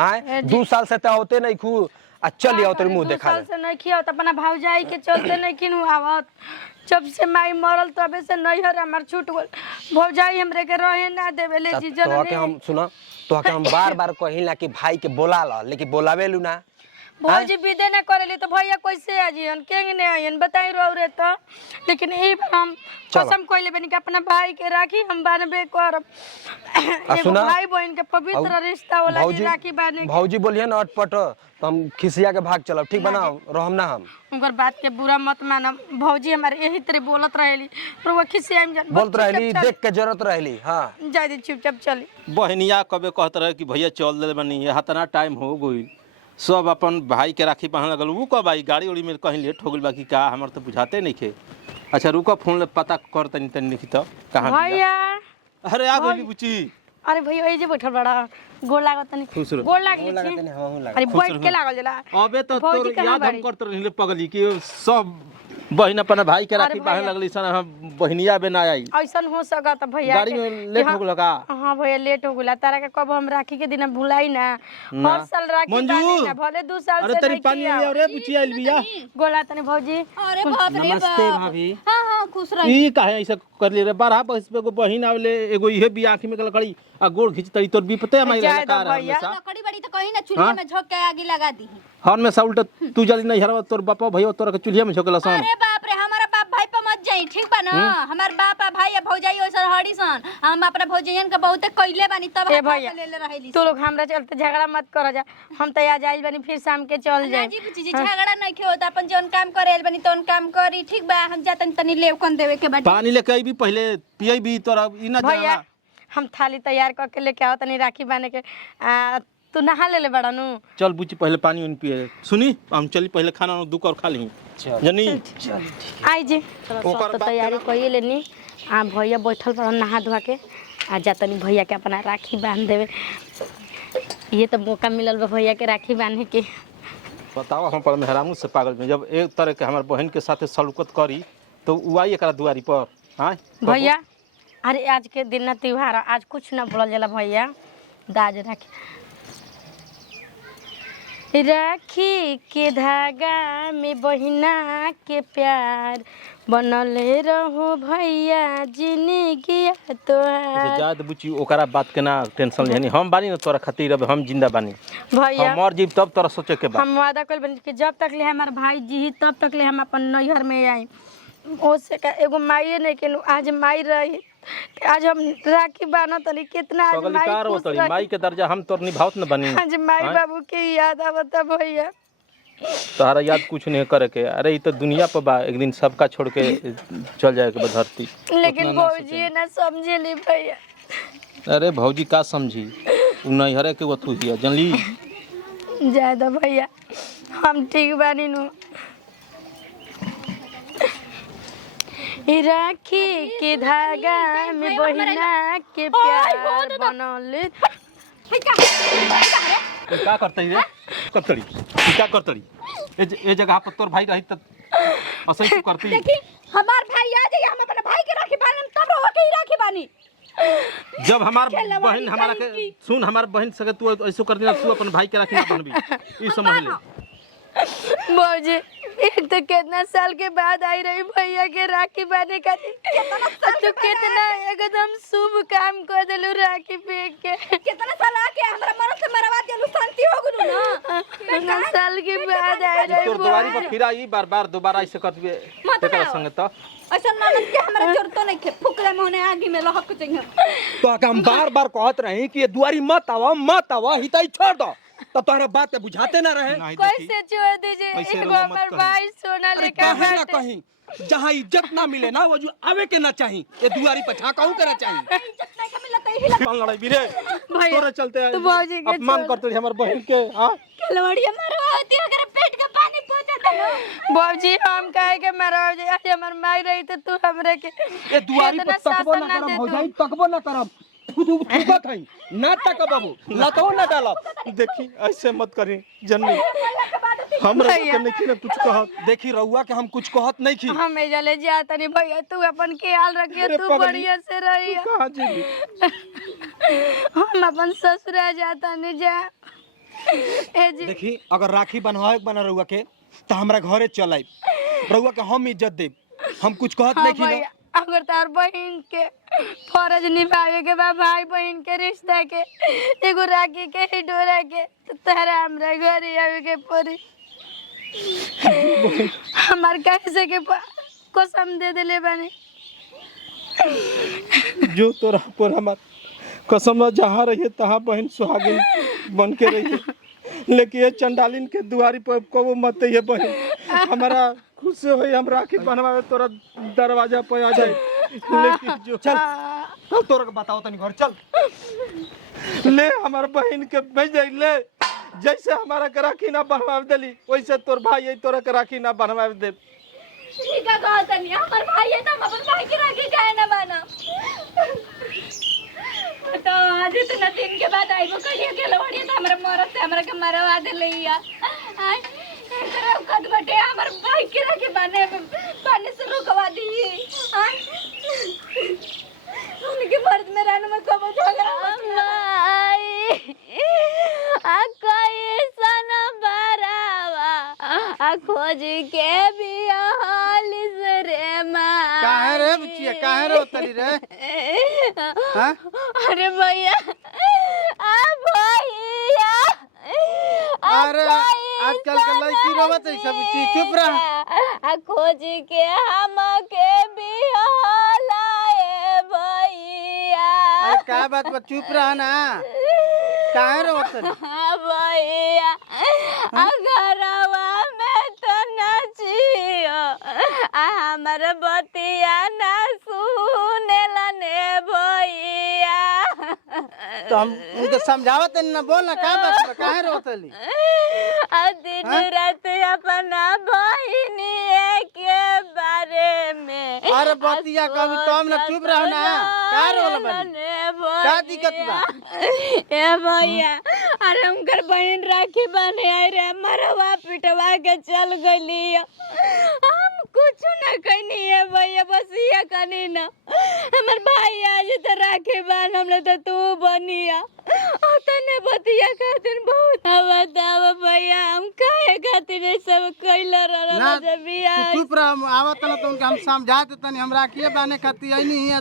हां 2 साल से त होते नहीं खू चल आओ तेरे मुंह देखा 2 साल से नहीं खिया त अपना भौजाई के चलते नहीं किनु आवत जब से माई मरल तबे से नैहर हमार छूट गल भौजाई हमरे के रहे ना देवेले जी जन तो के हम सुना तो के हम बार-बार कहिला कि भाई के बोला ल लेकिन बोलावेलु ना भौजी विदे ना करेली तो भैया कैसे आजियन केंग ने आयन बताई रो रे तो लेकिन ई हम कसम कइले बनी कि अपना भाई के राखी हम बानबे करब एगो भाई बहन के पवित्र रिश्ता होला कि राखी बाने भौजी बोलिए ना अटपट तो हम खिसिया के भाग चलब ठीक बना रहम ना हम उनकर बात के बुरा मत मानम भौजी हमारे यही तरह बोलत रहेली पर वो खिसिया में बोलत रहेली देख के जरूरत रहेली हां जाय दे चुपचाप चली बहनिया कबे कहत रहे कि भैया चल दे बनी हतना टाइम हो गई सब अपन भाई के राखी पहन लगल वो कब आई गाड़ी उड़ी में कहीं लेट हो गई बाकी का हमर तो बुझाते नहीं खे अच्छा रुको फोन ले पता कर तनी तनी लिखी तो कहां भैया अरे आ गई बुची अरे भैया ए जे बैठल बड़ा गोल लागत तनी गोल लागी अरे बैठ के लागल जला अबे तो तोर याद हम करत रहिले पगली कि सब बहन अपन भाई के राखी पहन लगली सन हम बहनिया बे ना आई ऐसन हो सकत भैया गाड़ी में लेट हो गल का हां भैया लेट हो गला तारा के कब हम राखी के दिन भुलाई ना हर साल राखी बानी ना भले 2 साल से अरे तनी पानी ले रे बुची आइल बिया गोला तनी भौजी अरे बाप रे नमस्ते भाभी हां खुश रही ई काहे ऐसा कर ले रे बारहा बस पे को बहिन आवले एगो इहे भी आंखी में कलकड़ी आ गोड़ खींच तड़ी तोर भी पते माई रे का हमेशा लकड़ी बड़ी तो कहीं ना चूल्हे में झोक के आगी लगा दी हन में सा उल्टा तू जल्दी नहीं हरवा तोर बापा भैया तोर के चूल्हे में झोकला सन अरे बाप रे हमारा बाप भाई पे मत जाई ठीक बा ना हमार बाप भाई या भौजाई ओसर हड़ी सन हम अपना भौजाइयन के बहुत कइले बानी तब ए भैया ले रहेली तू लोग हमरा चलते झगड़ा मत कर जा हम तो आ जाइल बानी फिर शाम के चल जाए जी बुची जी झगड़ा नहीं के होता अपन जोन काम करेल बानी तोन काम करी ठीक बा हम जातन तनी लेव कन देवे के बाटी पानी लेके आई भी पहले पियई भी तोरा ई ना भैया हम थाली तैयार करके लेके आओ तनी राखी बाने के तू नहा ले बड़ा नु चल बुची पहले पानी उन पिए सुनी हम चली पहले खाना दू कर खा ली जनी आई जी तो तैयारी कइए लेनी भैया बैठल बड़ा नहा धोआ के आ जातनी भैया के अपना राखी बांध देवे ये तो मौका मिलल बा भैया के राखी बांधे के बताओ हम पर मेहरामू से पागल में जब एक तरह के हमार बहन के साथे सलुकत करी तो उ आई एकरा दुआरी पर हां भैया अरे आज के दिन ना त्योहार आज कुछ ना बोलल जाला भैया दाज राखी के धागा में बहिना के प्यार बनले रहो भैया जिंदगी तोहार जाद बुची ओकरा बात के ना टेंशन लेनी हम बानी ना तोरा खातिर अब हम जिंदा बानी भैया हम मर जीव तब तोरा सोचे के बा हम वादा कइल बनी कि जब तक ले हमार भाई जी तब तक ले हम अपन नैहर में आई ओसे का एगो माई नहीं के आज माई रही आज हम राखी बाना तनी कितना आज माई के दर्जा हम तोर निभावत न बनी आज माई बाबू के याद आवता भैया तोहरा याद कुछ नहीं करे के अरे ई तो दुनिया पर बा एक दिन सबका छोड़ के चल जाए के धरती लेकिन भौजी ना समझे ली भैया अरे भौजी का समझी उ नैहरे के वतु हिया जनली ज्यादा भैया हम ठीक बानी नु राखी के धागा में बहिना के प्यार बनल का करतई रे कतड़ी का करतड़ी ए जगह पर तोर भाई रही त असई तू करती देखी हमार भाई आ जाए हम अपने भाई के राखी बांधन तब रहो के राखी बानी जब हमार बहन हमारा के सुन हमार बहन सके तू ऐसो कर देना तू अपन भाई के राखी बांधबी ई समझ ले भौजी एक तो कितना साल के बाद आई रही भैया के राखी बांधे खातिर तू कितना एकदम शुभ काम कर देलू राखी फेंक के कितना साल आके हमरा मरद से मरवा देलू शांति हो गनु ना कितना साल के बाद आई रही तोर दुआरी पर फिर आई बार-बार दोबारा ऐसे करबे एकरा संग त ऐसा ननद के हमरा जरूरत नहीं के फुकरे मोने आगे में लहक चाहिए तो हम बार-बार कहत रही कि ये दुआरी मत आवा हिताई छोड़ दो तो तोहरा बात बुझाते ना रहे कैसे छोड़ दीजिए एक बार भाई सोना लेकर कहीं ना कहीं जहाँ इज्जत ना मिले ना वो जो आवे के ना चाहिए ये दुआरी पर झाकाऊ के ना चाहिए इज्जत नहीं के मिलत ही लग लड़ाई बिरे तोरे चलते तू भौजी के अपमान करते हमर बहन के हां खिलवाड़िया मरवाती अगर पेट का पानी पोते त भौजी हम कहे के मरवा जे आज हमर माई रही तो तू हमरे के ये दुआरी पर तकबो ना करब भौजाई तकबो ना करब खुद थुकत है ना तक बाबू लतो ना डालब देखी ऐसे मत करी जन्नी हमरा के नहीं ना कुछ कहत देखी रउआ के हम कुछ कहत नहीं की हम एजले जात नहीं भैया तू अपन ख्याल रखिए तू बढ़िया से रही कहां जी हम अपन ससुरा जाता नहीं जा ए जी देखी अगर राखी बनवाए बना रहुआ के तो हमरा घरे चल आई, रहुआ के हम इज्जत देब, हम कुछ कहत हाँ नहीं की भैया, अगर तार बहन के फर्ज निभावे के बा भाई बहन के रिश्ता के एगो राखी के ही डोरा के तो तारा हमरा घरे आवे के पड़ी। हमार कैसे के कसम दे देले बानी। जो तोरा पर हमार कसम जहाँ रही तहाँ बहन सुहागिन बन के रही, लेकिन ये चंडालिन के दुआरी पर को मत ये बहन हमारा खुश से होई, हम राखी बनवावे तोरा दरवाजा पे आ जाए। लेकिन जो चल चल तोरा के बताओ तनी घर चल। ले हमार बहन के भेज दे, ले जैसे हमारा के राखी ना बनवा देली वैसे तोर भाई है तोरा के राखी ना बनवा दे। ठीक है कहत नहीं हमार भाई है तो हम अपन भाई के राखी काहे ना बना। तो आज इतना दिन के बाद आइबो कहिए के लवड़िया तो हमरा मरत से हमरा के मरवा देले या हां तेरा कद बटे हमर भाई के राखी बाने से रुकवा दी। हां उनके मर्द में रहने में कब झगड़ा माई आ कोई सना बरावा आ खोज के भी हाल रे माँ काहे रे बुचिया, काहे रे उतली रे? हां अरे भैया आ भैया अरे आजकल के लड़की रोवत है सब चीज, चुप रह। आ खोज के हम के भी हलाए भैया। अरे का बात बा, चुप रह ना, काहे रे उतली? भैया घरवा में तो नचियो हमर बतिया ना सुनेला ने भैया। तो हम उनके समझावत नहीं ना, बोल ना का बात बा, काहे रे उतली? दिन रात अपना बहिनी के बारे में अरे बतिया कभी तो हम ना, चुप रहो ना, का रे बोला बनी, का दिक्कत बा? ए भैया अरे उनकर बहन राखी बने आए रे मरवा पिटवा के चल गई। हम कुछ न कहनी है भैया, बस ये कहनी ना हमर भाई आज तो राखी बान हमने तो तू बनिया तने बतिया खातिर बहुत बताव भैया हम काहे खातिर सब कइला ना रहा जब बिया। तू चुप रह, आवत ना तो उनके हम समझा दे तनी, हम राखी बाने खातिर आई नहीं है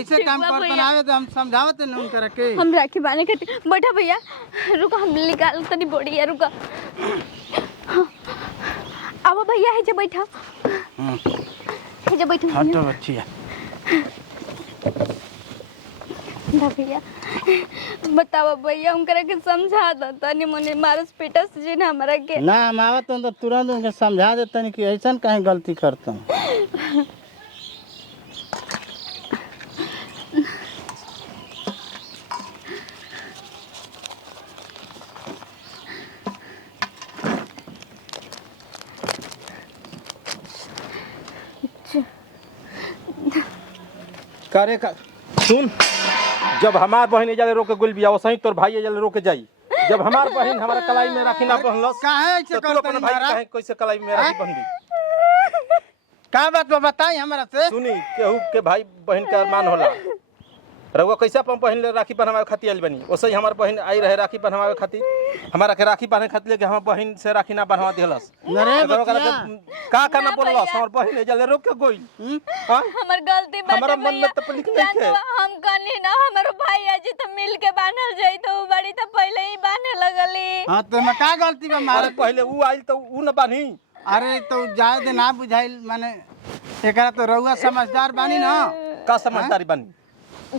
ऐसे काम करतन आवे तो हम समझावत न उनके रखे। हम राखी बाने खातिर बैठा भैया, रुको हम निकाल तनी बोड़ी है, रुको अब भैया है जे बैठा है जे बैठा हटो बच्चिया। भैया बताओ भैया उनकरा के समझा दो तनी मने मारस पिटस जी ना हमरा के ना हम आवत तो तुरंत उनके समझा दे तनी कि ऐसा काहे गलती करता हूँ। करे का सुन, जब हमार बहन एजाले रोके गुल बिया वसही तोर भाई एजाले रोके जाई। जब हमार बहन हमारा कलाई में राखी ना पहनलस काहे ऐसे तो तू करता अपन भाई महाराज? काहे कैसे कलाई में राखी पहनबी? का बात बा बताई हमरा से। सुनी, केहू के भाई बहन के अरमान होला। रउआ कैसे अपन बहन ले राखी पहनावे खातिर आइल बनी, वैसे ही हमार बहन आई रहे राखी पहनावे खातिर, हमारा के राखी पहने खातिर लेके हम बहन से राखी ना बनवा दिहलस। नरे बच्चिया का करना बोललस, हमर बहन एजाले रोक के गोई। हां हमर गलती बाटे हमारा मन में तो लिख नहीं है। हम कनी ना हमरो भाई आज तो मिल के बांधल जाई तो बड़ी तो पहले ही बांधे लगली। हां तो मैं का गलती बा अरे मारे? पहले ऊ आइल तो ऊ न बानी। अरे तो जाए दे ना बुझाइल, माने एकरा तो रउआ समझदार बानी ना, का समझदारी बानी?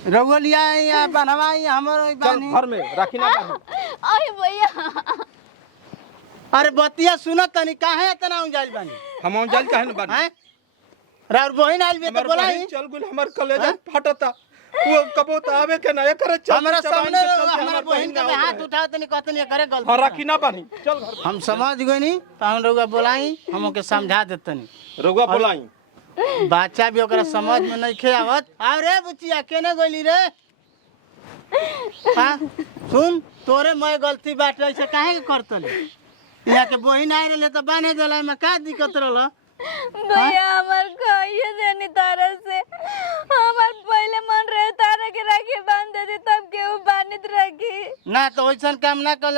रउआ लिया या बनवाई हमरो चल बानी। घर में राखी ना बानी। अरे भैया अरे बतिया सुनत तनी काहे इतना उजाइल बानी? हम जाल काहे न बानी? हैं राउर बहिन आइल बे तो हमर बोलाई बहिन चल गुल हमर कलेजा फाटता। वो कबो त आवे के ना एकरे चल हमरा चबाइन सामने के चलते हमरा बहिन के हाथ उठा तनी कहतनी करे गलती। हां राखी ना बानी, चल घर। हम समझ गए नी तो हम रउआ बोलाई, हम ओके समझा देतनी। रउआ बोलाई बच्चा भी ओकरा समझ में नहीं खे आवत। आव रे बुचिया केने गइली रे? हां सुन, तोरे मैं गलती बात ऐसे काहे के करतली? यहाँ के बहिन आए रहे तो बांधे देला में का दिक्कत रहल? भैया हमर कहिए देनी तारा से हमर पहले मन रहे तारा के राखी बांध दे तब के वो बांधित रखी। ना तो वैसन काम ना कर,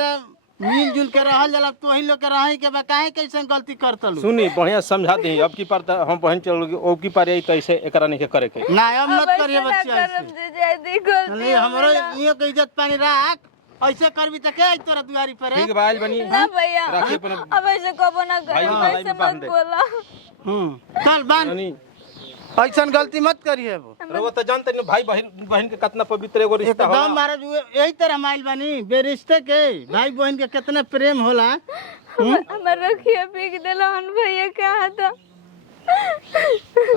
मिलजुल के रहल जाला तो ही लोग के रहे के बा काहे कैसे गलती करतलू सुनी बढ़िया समझा दी अब की पर हम बहन चल ओ की पर तो ऐसे एकरा नहीं के करे के ना अब मत करिए बच्चा करम जीजा जी गलती नहीं हमरो इहो के इज्जत पानी राख ऐसे करबी त के आई तोरा दुआरी पर ठीक बाइल बनी ना भैया राखी अपने अब ऐसे कबो ना भाई कर के गलाई ऐसे में बांध मत दे। बोला चल बांध रानी ऐसा गलती मत करिए वो रउआ तो जानते नहीं भाई बहन के कितना पवित्र एगो रिश्ता होला एकदम महाराज यही तरह माइल बानी बेरिश्ते के भाई बहन के कितना प्रेम होला हमर रखिए पीक देलन भैया कहा था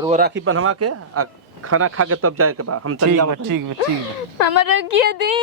रउआ राखी बनवा के आ खाना खा के तब जाए के बा हम तनी ठीक बा ठीक बा ठीक बा हमर रखिए दी